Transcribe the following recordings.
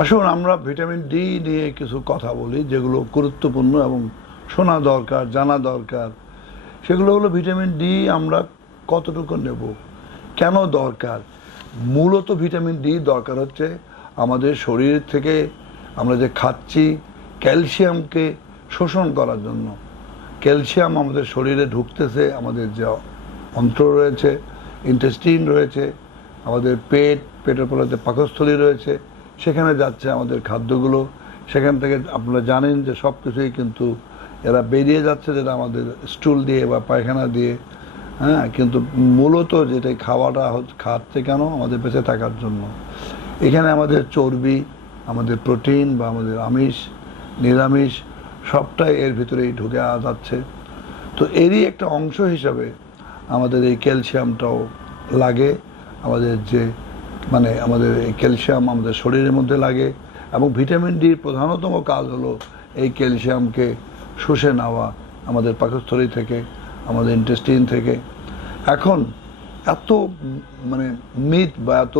আসুন, আমরা vitamin D নিয়ে কিছু কথা বলি, যেগুলো গুরুত্বপূর্ণ এবং শোনা দরকার, জানা দরকার। সেগুলো হলো ভিটামিন ডি আমরা কতটুকু নেব, কেন দরকার? মূলত ভিটামিন ডি দরকার হচ্ছে আমাদের শরীর থেকে আমরা যে খাচ্ছি ক্যালসিয়ামকে শোষণ করার জন্য। ক্যালসিয়াম আমাদের শরীরে ঢুকতেছে, আমাদের যে অন্ত্র রয়েছে, ইন্টেস্টিন রয়েছে, আমাদের পেট, পেটের পরে যে পাকস্থলী রয়েছে সেখানে যাচ্ছে আমাদের খাদ্যগুলো। সেখান থেকে আপনারা জানেন যে সব কিছুই কিন্তু এরা বেরিয়ে যাচ্ছে যেটা আমাদের স্টুল দিয়ে বা পায়খানা দিয়ে হ্যাঁ? কিন্তু মূলত যেটা খাওয়াটা খাচ্ছে কেন? আমাদের বেঁচে থাকার জন্য। এখানে আমাদের চর্বি, আমাদের প্রোটিন বা আমাদের আমিষ, নিরামিষ, সবটাই এর ভিতরেই ঢুকে যাচ্ছে। তো এরই একটা অংশ হিসাবে আমাদের এই ক্যালসিয়ামটাও লাগে। আমাদের যে মানে আমাদের এই ক্যালসিয়াম আমাদের শরীরের মধ্যে লাগে এবং ভিটামিন ডির প্রধানতম কাজ হলো এই ক্যালসিয়ামকে শুষে নেওয়া আমাদের পাকস্থলী থেকে, আমাদের ইন্টেস্টিন থেকে। এখন এত মানে মিথ বা এত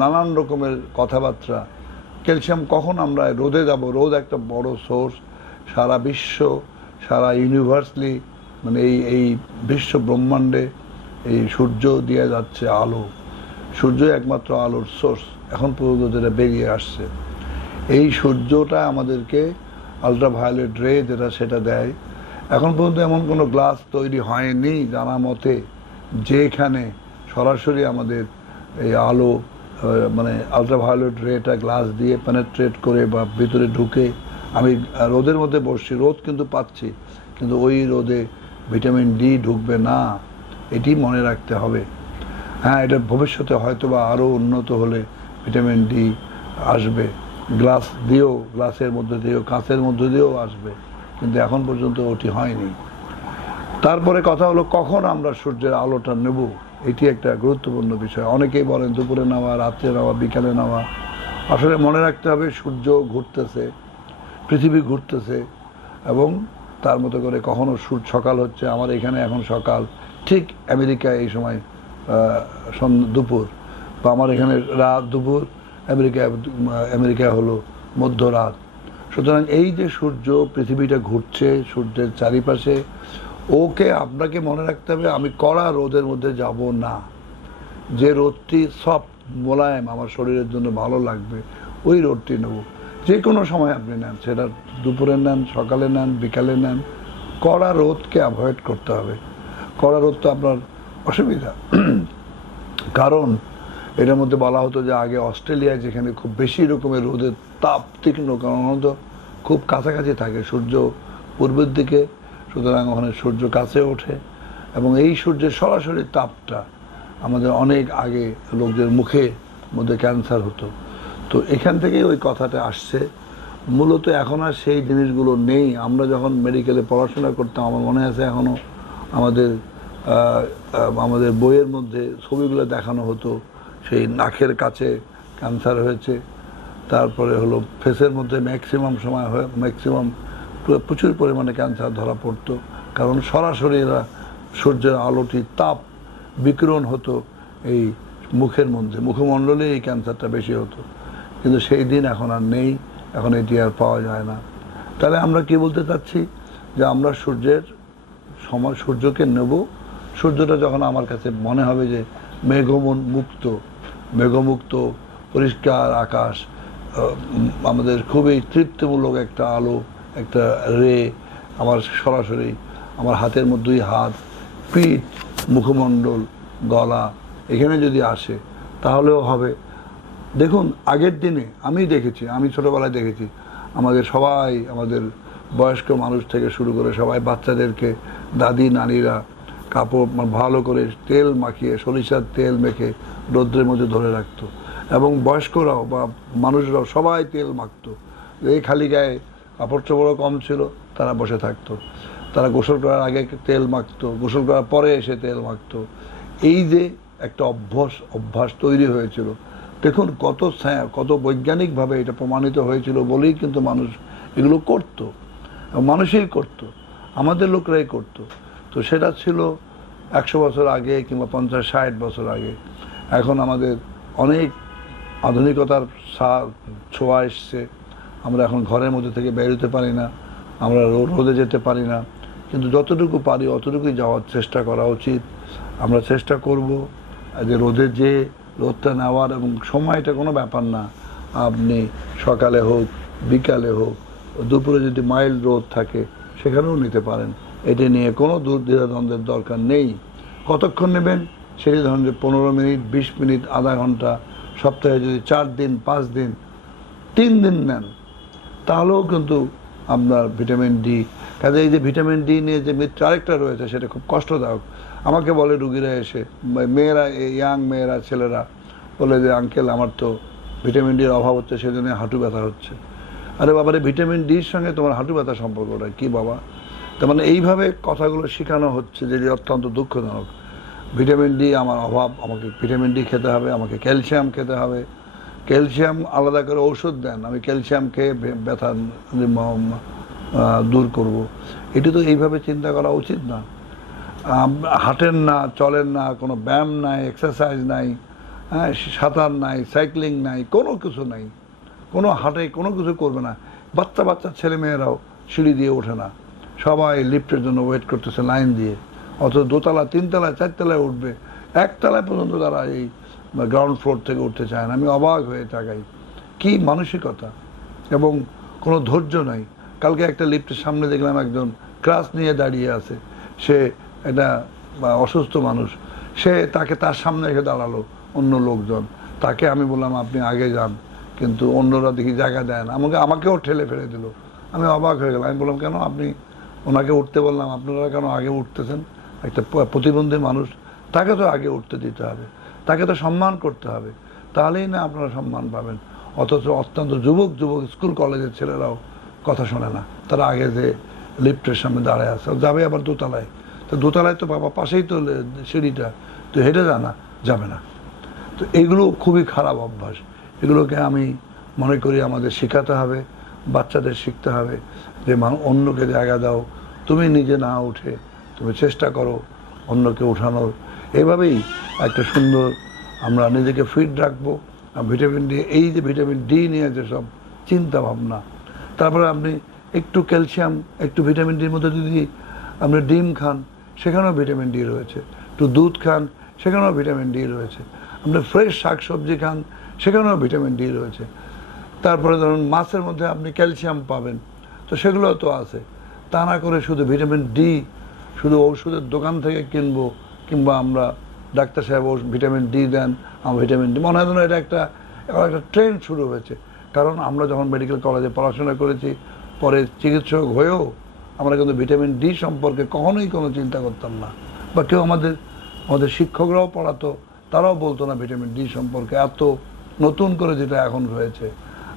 নানান রকমের কথাবার্তা, ক্যালসিয়াম কখন আমরা রোদে যাব? রোদ একটা বড় সোর্স সারা বিশ্ব, সারা ইউনিভার্সলি মানে এই এই বিশ্ব ব্রহ্মাণ্ডে এই সূর্য দিয়ে যাচ্ছে আলো। সূর্য একমাত্র আলোর সোর্স এখন পর্যন্ত যেটা বেরিয়ে আসছে। এই সূর্যটা আমাদেরকে আলট্রাভায়োলেট রে যেটা সেটা দেয়। এখন পর্যন্ত এমন কোনো গ্লাস তৈরি হয়নি জানা মতে, যেখানে সরাসরি আমাদের এই আলো মানে আলট্রাভায়োলেট রেটা গ্লাস দিয়ে পেনেট্রেট করে বা ভিতরে ঢুকে। আমি রোদের মধ্যে বসছি, রোদ কিন্তু পাচ্ছি, কিন্তু ওই রোদে ভিটামিন ডি ঢুকবে না, এটি মনে রাখতে হবে। হ্যাঁ এটা ভবিষ্যতে হয়তো বা আরও উন্নত হলে ভিটামিন ডি আসবে। গ্লাস দিয়েও, গ্লাসের মধ্যে দিয়েও, কাঁচের মধ্যে দিয়েও আসবে। কিন্তু এখন পর্যন্ত ওটি হয়নি। তারপরে কথা হলো কখন আমরা সূর্যের আলোটা নেব, এটি একটা গুরুত্বপূর্ণ বিষয়। অনেকেই বলেন, দুপুরে নেওয়া রাত্রে নেওয়া বিকালে নেওয়া আসলে মনে রাখতে হবে, সূর্য ঘুরতেছে, পৃথিবী ঘুরতেছে, এবং তার মতো করে কখনো সূর্য, সকাল হচ্ছে, আমার এখানে এখন সকাল। ঠিক আমেরিকায় এই সময় দুপুর। বা আমার এখানে রাত দুপুর, আমেরিকা আমেরিকা হলো মধ্যরাত সুতরাং এই যে সূর্য পৃথিবীটা ঘুরছে, সূর্যের চারিপাশে, ওকে আপনাকে মনে রাখতে হবে, আমি কড়া রোদের মধ্যে যাব না। যে রোদটি সফট, মোলায়েম আমার শরীরের জন্য ভালো লাগবে, ওই রোদটি নেব। যে কোনো সময় আপনি নেন, সেটা দুপুরে নেন, সকালে নেন, বিকালে নেন। কড়া রোদকে অ্যাভয়েড করতে হবে। কড়া রোদ তো আপনার অসুবিধা। কারণ এটার মধ্যে বলা হতো যে আগে অস্ট্রেলিয়ায় যেখানে খুব বেশি রকমের রোদের তাপ তীক্ষ্ণ, কারণ হতো খুব কাছাকাছি থাকে সূর্য পূর্বের দিকে, সুতরাং ওখানে সূর্য কাছে ওঠে এবং এই সূর্যের সরাসরি তাপটা আমাদের অনেক আগে লোকদের মুখে মধ্যে ক্যান্সার হতো। তো এখান থেকেই ওই কথাটা আসছে। মূলত এখন আর সেই জিনিসগুলো নেই। আমরা যখন মেডিকেলে পড়াশোনা করতাম, আমার মনে আছে এখনও আমাদের আমাদের বইয়ের মধ্যে ছবিগুলো দেখানো হতো। সেই নাকের কাছে ক্যান্সার হয়েছে। তারপরে হলো ফেসের মধ্যে ম্যাক্সিমাম সময় হয়ে ম্যাক্সিমাম প্রচুর পরিমাণে ক্যান্সার ধরা পড়তো। কারণ সরাসরি এরা সূর্যের আলোটি তাপ বিকিরণ হতো এই মুখের মধ্যে। মুখমণ্ডলে এই ক্যান্সারটা বেশি হতো। কিন্তু সেই দিন এখন আর নেই। এখন এটি আর পাওয়া যায় না। তাহলে আমরা কি বলতে চাচ্ছি? যে আমরা সূর্যের সময়, সূর্যকে নেব সূর্যটা যখন আমার কাছে মনে হবে যে মেঘমন মুক্ত, মেঘমুক্ত, পরিষ্কার আকাশ আমাদের খুবই তৃপ্তিমূলক একটা আলো, একটা রে আমার সরাসরি আমার হাতের মধ্যেই হাত, পিঠ, মুখমণ্ডল, গলা এখানে যদি আসে তাহলেও হবে। দেখুন, আগের দিনে আমি দেখেছি, আমি ছোটবেলায় দেখেছি, আমাদের সবাই, আমাদের বয়স্ক মানুষ থেকে শুরু করে সবাই বাচ্চাদেরকে, দাদি, নানিরা কাপড় ভালো করে তেল মাখিয়ে, সরিষার তেল মেখে রৌদ্রের মধ্যে ধরে রাখতো। এবং বয়স্করাও বা মানুষরাও সবাই তেল মাখতো। এই খালি গায়ে কাপড় চোপড়ও কম ছিল, তারা বসে থাকতো। তারা গোসল করার আগে তেল মাখতো, গোসল করার পরে এসে তেল মাখতো। এই যে একটা অভ্যাস অভ্যাস তৈরি হয়েছিল। দেখুন কত কত বৈজ্ঞানিকভাবে এটা প্রমাণিত হয়েছিল বলেই কিন্তু মানুষ এগুলো করতো। মানুষই করতো, আমাদের লোকরাই করতো। তো সেটা ছিল একশো বছর আগে কিংবা পঞ্চাশ, ষাট বছর আগে। এখন আমাদের অনেক আধুনিকতার ছোঁয়া এসছে। আমরা এখন ঘরের মধ্যে থেকে বেরোতে পারি না, আমরা রোদে যেতে পারি না। কিন্তু যতটুকু পারি অতটুকুই যাওয়ার চেষ্টা করা উচিত। আমরা চেষ্টা করব যে রোদে যে রোদটা নেওয়ার এবং সময়টা কোনো ব্যাপার না। আপনি সকালে হোক, বিকালে হোক, দুপুরে যদি মাইল্ড রোদ থাকে, সেখানেও নিতে পারেন। এটা নিয়ে কোনো দূর দ্বিধাদ্বন্দ্বের দরকার নেই। কতক্ষণ নেবেন? সেটি ধরুন যে পনেরো মিনিট, বিশ মিনিট, আধা ঘণ্টা, সপ্তাহে যদি চার দিন, পাঁচ দিন, তিন দিন নেন, তাহলেও কিন্তু আপনার ভিটামিন ডি কাজে এই যে ভিটামিন ডি নিয়ে যে মৃত্যু আরেকটা রয়েছে, সেটা খুব কষ্টদায়ক। আমাকে বলে রুগীরা এসে, মেয়েরা ইয়াং মেয়েরা, ছেলেরা, বলে যে, আঙ্কেল, আমার তো ভিটামিন ডির অভাব হচ্ছে, সেজন্য হাঁটু ব্যথা হচ্ছে। আরে বাবারে, ভিটামিন ডির সঙ্গে তোমার হাঁটু ব্যথা সম্পর্কটা কি বাবা? তার মানে এইভাবে কথাগুলো শেখানো হচ্ছে যেটি অত্যন্ত দুঃখজনক। ভিটামিন ডি আমার অভাব, আমাকে ভিটামিন ডি খেতে হবে, আমাকে ক্যালসিয়াম খেতে হবে। ক্যালসিয়াম আলাদা করে ঔষধ দেন, আমি ক্যালসিয়াম খেয়ে ব্যথা দূর করব। এটি তো এইভাবে চিন্তা করা উচিত না। হাঁটেন না, চলেন না, কোনো ব্যায়াম নাই এক্সারসাইজ নাই হ্যাঁ সাঁতার নাই সাইক্লিং নাই, কোনো কিছু নাই। কোনো হাঁটে কোনো কিছু করবে না। বাচ্চা বাচ্চা ছেলে মেয়েরাও সিঁড়ি দিয়ে ওঠে না। সবাই লিফটের জন্য ওয়েট করতেছে লাইন দিয়ে। অথচ দোতলা, তিনতলায়, চারতলায় উঠবে। একতলায় পর্যন্ত তারা এই গ্রাউন্ড ফ্লোর থেকে উঠতে চায় না। আমি অবাক হয়ে তাকাই। কি মানসিকতা? এবং কোনো ধৈর্য নাই। কালকে একটা লিফটের সামনে দেখলাম একজন ক্রাস নিয়ে দাঁড়িয়ে আছে। সে একটা অসুস্থ মানুষ। সে তাকে তার সামনে এসে দাঁড়াল, অন্য লোকজন। তাকে আমি বললাম, আপনি আগে যান। কিন্তু অন্যরা দেখি জায়গা দেয় না। আমাকে, আমাকেও ঠেলে ফেলে দিল। আমি অবাক হয়ে গেলাম। আমি বললাম, কেন? আপনি ওনাকে উঠতে বললাম, আপনারা কেন আগে উঠতেছেন? একটা প্রতিবন্ধী মানুষ, তাকে তো আগে উঠতে দিতে হবে, তাকে তো সম্মান করতে হবে, তাহলেই না আপনারা সম্মান পাবেন। অথচ অত্যন্ত যুবক যুবক স্কুল কলেজের ছেলেরাও কথা শোনে না। তারা আগে যে লিফটের সামনে দাঁড়ায় আছে যাবে আবার দোতলায়। তো দোতলায় তো বাবা, পাশেই তো সিঁড়িটা, তো হেঁটে যা না, যাবে না। তো এগুলো খুবই খারাপ অভ্যাস। এগুলোকে আমি মনে করি আমাদের শেখাতে হবে। বাচ্চাদের শিখতে হবে যে অন্যকে জায়গা দাও, তুমি নিজে না উঠে তুমি চেষ্টা করো অন্যকে উঠানোর। এভাবেই একটা সুন্দর আমরা নিজেকে ফিট রাখব ভিটামিন ডি এই যে ভিটামিন ডি নিয়ে যেসব চিন্তা ভাবনা, তারপরে আপনি একটু ক্যালসিয়াম একটু ভিটামিন ডির মধ্যে যদি আপনি ডিম খান, সেখানেও ভিটামিন ডি রয়েছে। একটু দুধ খান, সেখানেও ভিটামিন ডি রয়েছে। আপনি ফ্রেশ শাক সবজি খান, সেখানেও ভিটামিন ডি রয়েছে। তারপরে ধরুন মাছের মধ্যে আপনি ক্যালসিয়াম পাবেন। তো সেগুলো তো আছে। তা না করে শুধু ভিটামিন ডি, শুধু ওষুধের দোকান থেকে কিনবো, কিংবা আমরা ডাক্তার সাহেব ভিটামিন ডি দেন আমার ভিটামিন ডি। মনে হয় এটা একটা একটা ট্রেন্ড শুরু হয়েছে। কারণ আমরা যখন মেডিকেল কলেজে পড়াশোনা করেছি, পরে চিকিৎসক হয়েও আমরা কিন্তু ভিটামিন ডি সম্পর্কে কখনোই কোনো চিন্তা করতাম না। বা কেউ আমাদের আমাদের শিক্ষকরাও পড়াতো, তারাও বলতো না ভিটামিন ডি সম্পর্কে এত নতুন করে যেটা এখন রয়েছে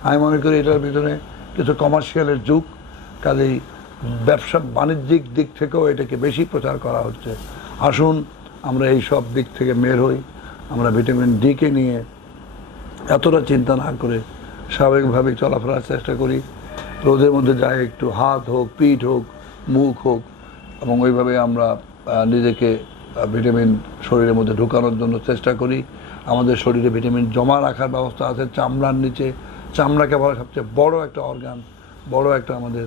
আমি মনে করি এটার ভিতরে কিছু কমার্শিয়ালের যুগ, কাজেই ব্যবসা বাণিজ্যিক দিক থেকেও এটাকে বেশি প্রচার করা হচ্ছে। আসুন, আমরা এই সব দিক থেকে মের হই। আমরা ভিটামিন ডিকে নিয়ে এতটা চিন্তা না করে স্বাভাবিকভাবে চলাফেরার চেষ্টা করি। রোদের মধ্যে যাই একটু হাত হোক, পিঠ হোক, মুখ হোক, এবং ওইভাবে আমরা নিজেকে ভিটামিন শরীরের মধ্যে ঢুকানোর জন্য চেষ্টা করি। আমাদের শরীরে ভিটামিন জমা রাখার ব্যবস্থা আছে, চামড়ার নিচে চামড়াকে বলা সবচেয়ে বড় একটা অর্গান বড় একটা আমাদের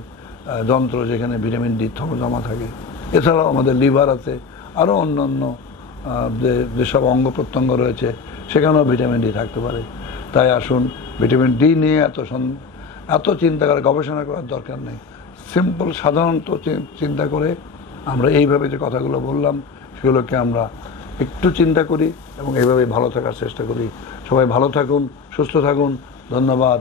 যন্ত্র যেখানে ভিটামিন ডি জমা থাকে। এছাড়াও আমাদের লিভার আছে আরও অন্যান্য যে, যেসব অঙ্গ প্রত্যঙ্গ রয়েছে, সেখানেও ভিটামিন ডি থাকতে পারে। তাই আসুন ভিটামিন ডি নিয়ে এত এত চিন্তা করে গবেষণা করার দরকার নেই। সিম্পল সাধারণত চিন্তা করে আমরা এইভাবে যে কথাগুলো বললাম, সেগুলোকে আমরা একটু চিন্তা করি এবং এইভাবে ভালো থাকার চেষ্টা করি। সবাই ভালো থাকুন, সুস্থ থাকুন ধন্যবাদ।